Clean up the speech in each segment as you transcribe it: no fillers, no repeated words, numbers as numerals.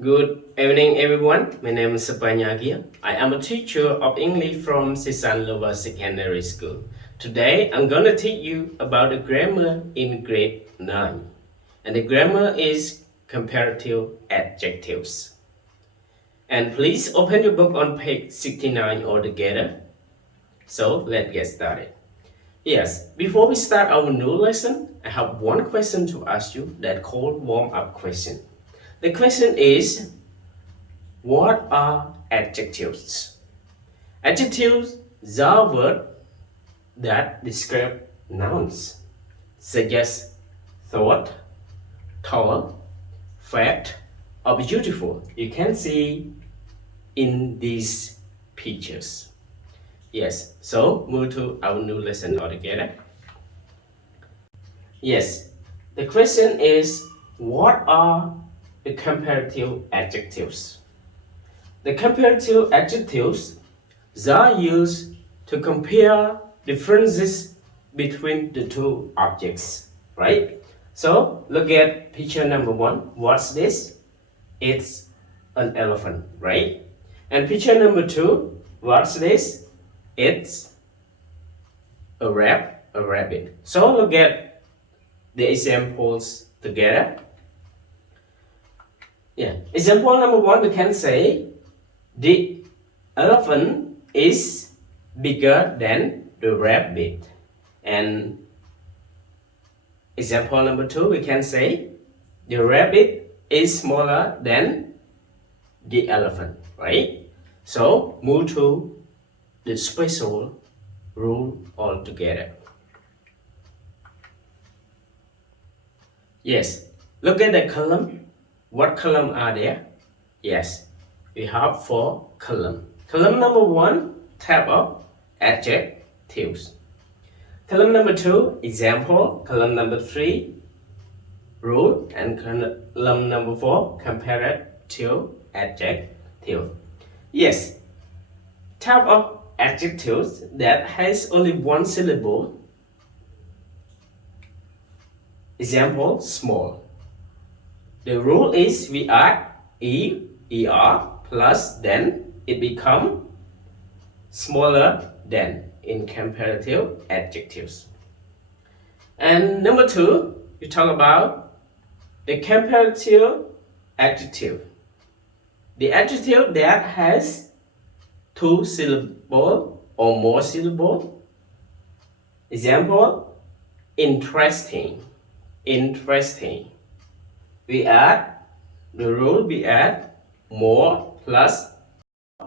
Good evening, everyone. My name is SOPANHA.K. I am a teacher of English from Sisan Lower Secondary School. Today, I'm going to teach you about the grammar in grade 9. And the grammar is comparative adjectives. And please open your book on page 69 altogether. So, let's get started. Yes, before we start our new lesson, I have one question to ask you that called warm-up question. The question is, what are adjectives? Adjectives are words that describe nouns, such as thought, tall, fat, or beautiful. You can see in these pictures. Yes, so move to our new lesson altogether. Yes, the question is, what are the comparative adjectives? The comparative adjectives are used to compare differences between the two objects, right? So look at picture number 1. What's this? It's an elephant, right? And picture number 2, what's this? It's a rabbit. So look at the examples together. Yeah. Example number 1, we can say the elephant is bigger than the rabbit. And example number 2, we can say the rabbit is smaller than the elephant, right? So move to the special rule altogether. Yes, look at the column. What column are there? Yes, we have 4 columns. Column number 1, type of adjectives. Column number 2, example. Column number 3, rule. And column number 4, comparative adjective. Yes, type of adjectives that has only one syllable. Example, small. The rule is we add er plus then it become smaller than in comparative adjectives. And number 2, we talk about the comparative adjective. The adjective that has 2 syllables or more syllables. Example, interesting. Interesting. We add the rule, we add more plus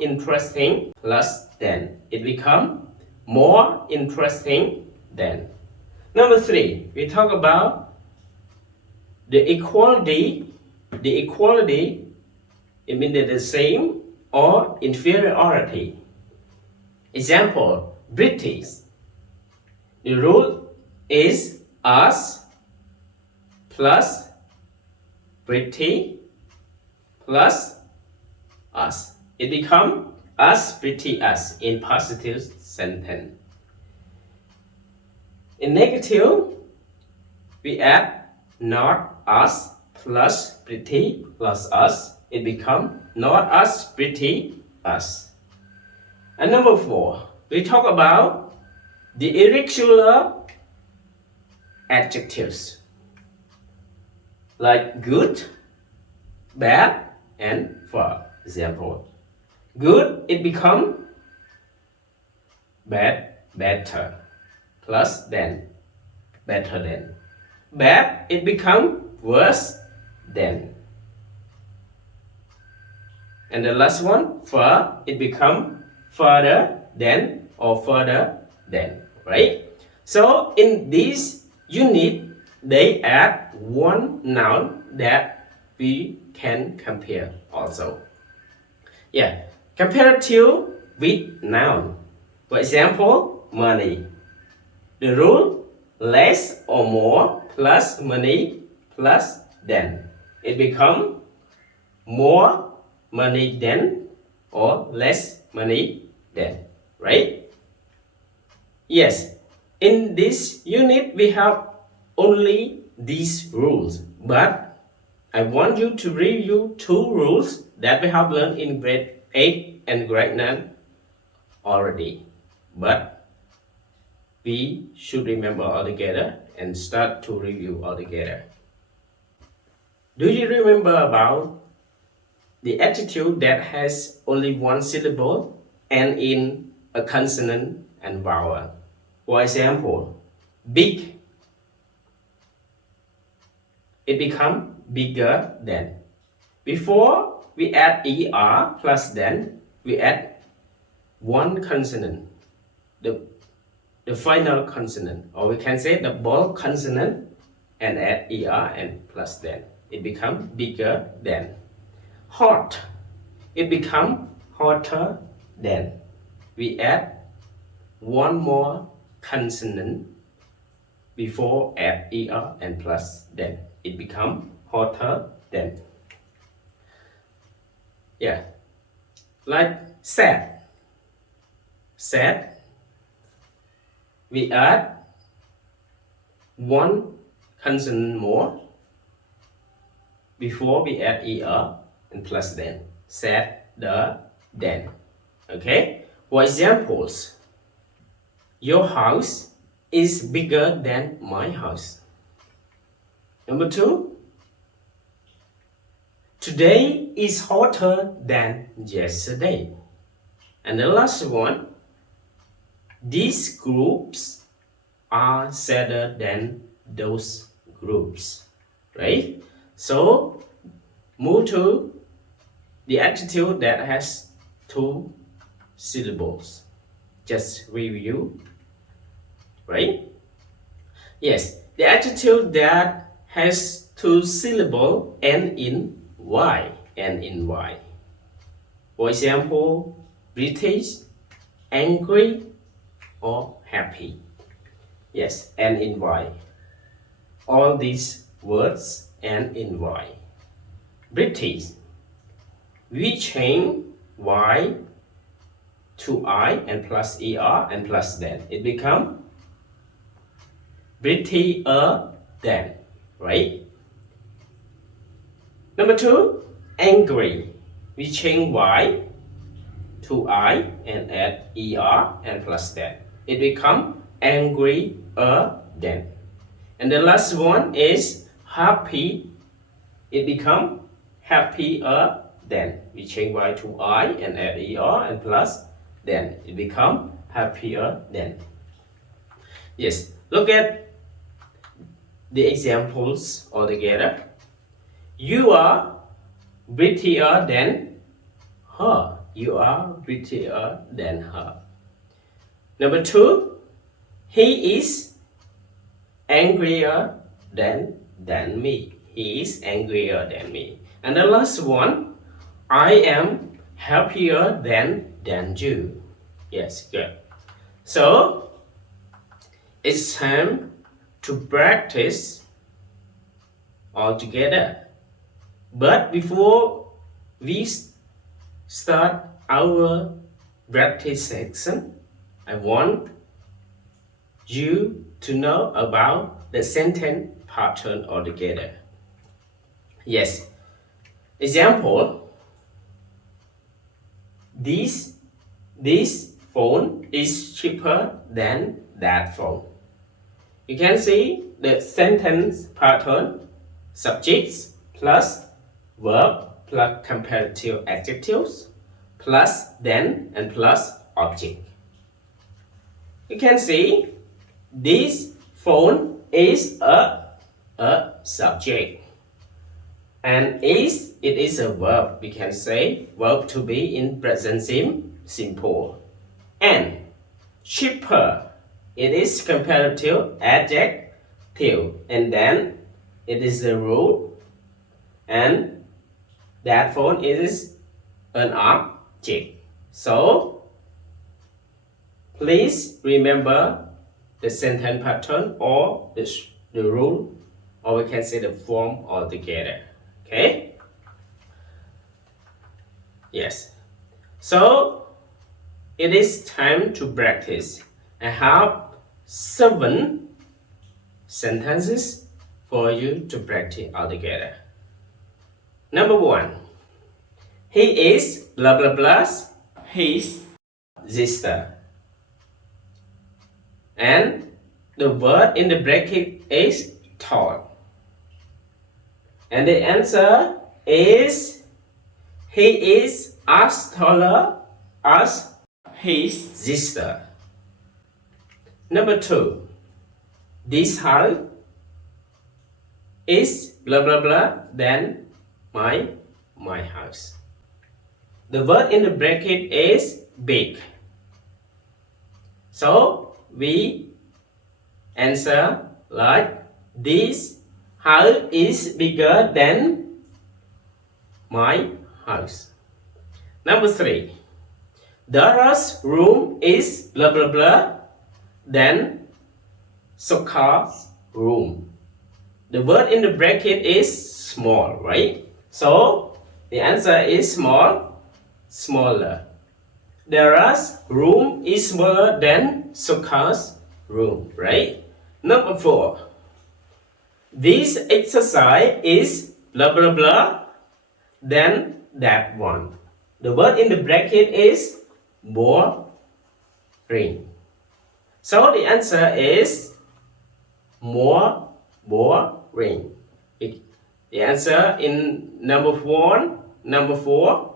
interesting plus than. It become more interesting than. Number 3, we talk about the equality. The equality, it means the same or inferiority. Example, British. The rule is us plus pretty plus us. It becomes us, pretty, us in positive sentence. In negative, we add not us plus pretty plus us. It becomes not us, pretty, us. And number 4, we talk about the irregular adjectives like good, bad, and for example. Good, it becomes bad, better, plus than, better than. Bad, it becomes worse than. And the last one, far, it becomes further than or further than, right? So in this unit, they add one noun that we can compare also. Yeah, comparative with noun. For example, money. The rule, less or more plus money plus than. It becomes more money than or less money than, right? Yes, in this unit we have only these rules, but I want you to review 2 rules that we have learned in grade 8 and grade 9 already. But we should remember all together and start to review all together. Do you remember about the adjective that has only one syllable and in a consonant and vowel? For example, big, it becomes bigger than. Before we add er plus than, we add one consonant, the final consonant, or we can say the bold consonant, and add er and plus than. It becomes bigger than. Hot, it becomes hotter than. We add one more consonant before add er and plus than. It becomes hotter than. Yeah, like sad. Sad, we add one consonant more before we add er and plus than. Sad, the, then. Okay? For examples, your house is bigger than my house. Number 2, today is hotter than yesterday. And the last one, these groups are sadder than those groups, right? So move to the adjective that has 2 syllables. Just review, right? Yes, the adjective that has 2 syllables end in y, end in y. For example, British, angry, or happy. Yes, end in y. All these words end in y. British, we change y to I and plus er and plus than. It becomes prettier than, right? Number 2, angry. We change y to I and add er and plus than. It becomes angrier than. And the last one is happy. It becomes happier than. We change y to I and add er and plus than. It becomes happier than. Yes, look at the examples all together. You are prettier than her. You are prettier than her. Number 2, he is angrier than me. He is angrier than me. And the last one, I am happier than you. Yes, good. So it's time to practice all together. But before we start our practice section, I want you to know about the sentence pattern altogether. Yes. Example, this phone is cheaper than that phone. You can see the sentence pattern: subjects plus verb plus comparative adjectives plus then and plus object. You can see this phone is a subject, and it is a verb. We can say verb to be in present simple. And cheaper, it is comparative adjective, and then it is the rule, and that phone is an object. So please remember the sentence pattern or the rule, or we can say the form altogether. Okay? Yes. So it is time to practice. I have 7 sentences for you to practice altogether. Number 1. He is blah blah blah's his sister. And the word in the bracket is tall. And the answer is he is as taller as his sister. Number 2. This house is blah blah blah than my house. The word in the bracket is big. So we answer like this house is bigger than my house. Number 3. Dara's room is blah blah blah than Soka's room. The word in the bracket is small, right? So the answer is small, smaller. Dara's room is smaller than Soka's room, right? Number 4. This exercise is blah blah blah than that one. The word in the bracket is boring. So the answer is more boring. The answer in number 4.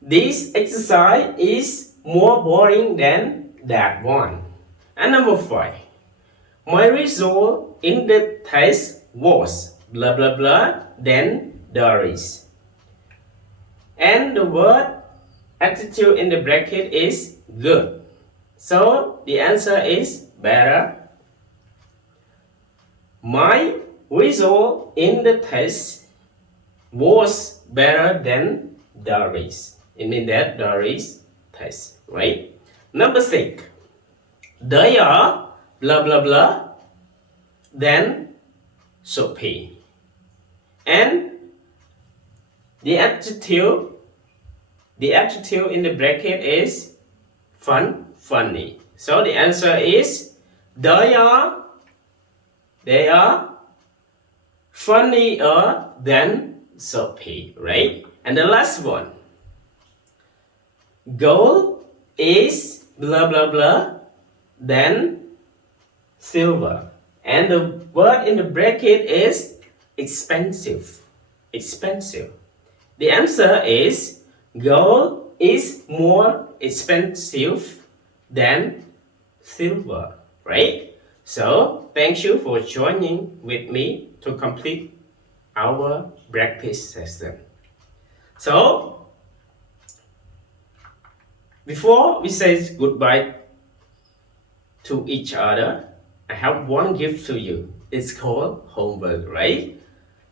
This exercise is more boring than that one. And number 5. My result in the test was blah blah blah than Doris. And the word attitude in the bracket is good. So the answer is better. My result in the test was better than Doris. It means that Doris test, right? Number 6. They are blah blah blah than Sophie. And the adjective in the bracket is funny. So the answer is they are funnier than Sophie, right? And the last one. Gold is blah blah blah than silver. And the word in the bracket is expensive. Expensive. The answer is gold is more expensive than silver, right? So thank you for joining with me to complete our practice session. So before we say goodbye to each other, I have one gift to you. It's called homework, right?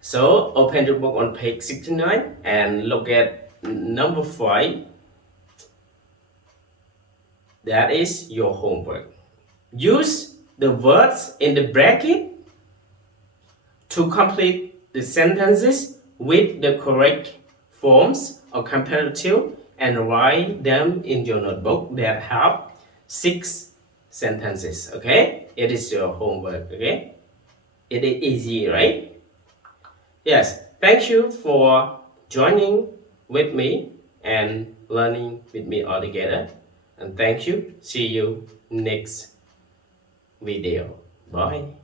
So open your book on page 69 and look at number 5. That is your homework. Use the words in the bracket to complete the sentences with the correct forms of comparative and write them in your notebook that have 6 sentences. Okay, it is your homework. Okay, it is easy, right? Yes, thank you for joining with me and learning with me all together. And thank you. See you next video. Bye.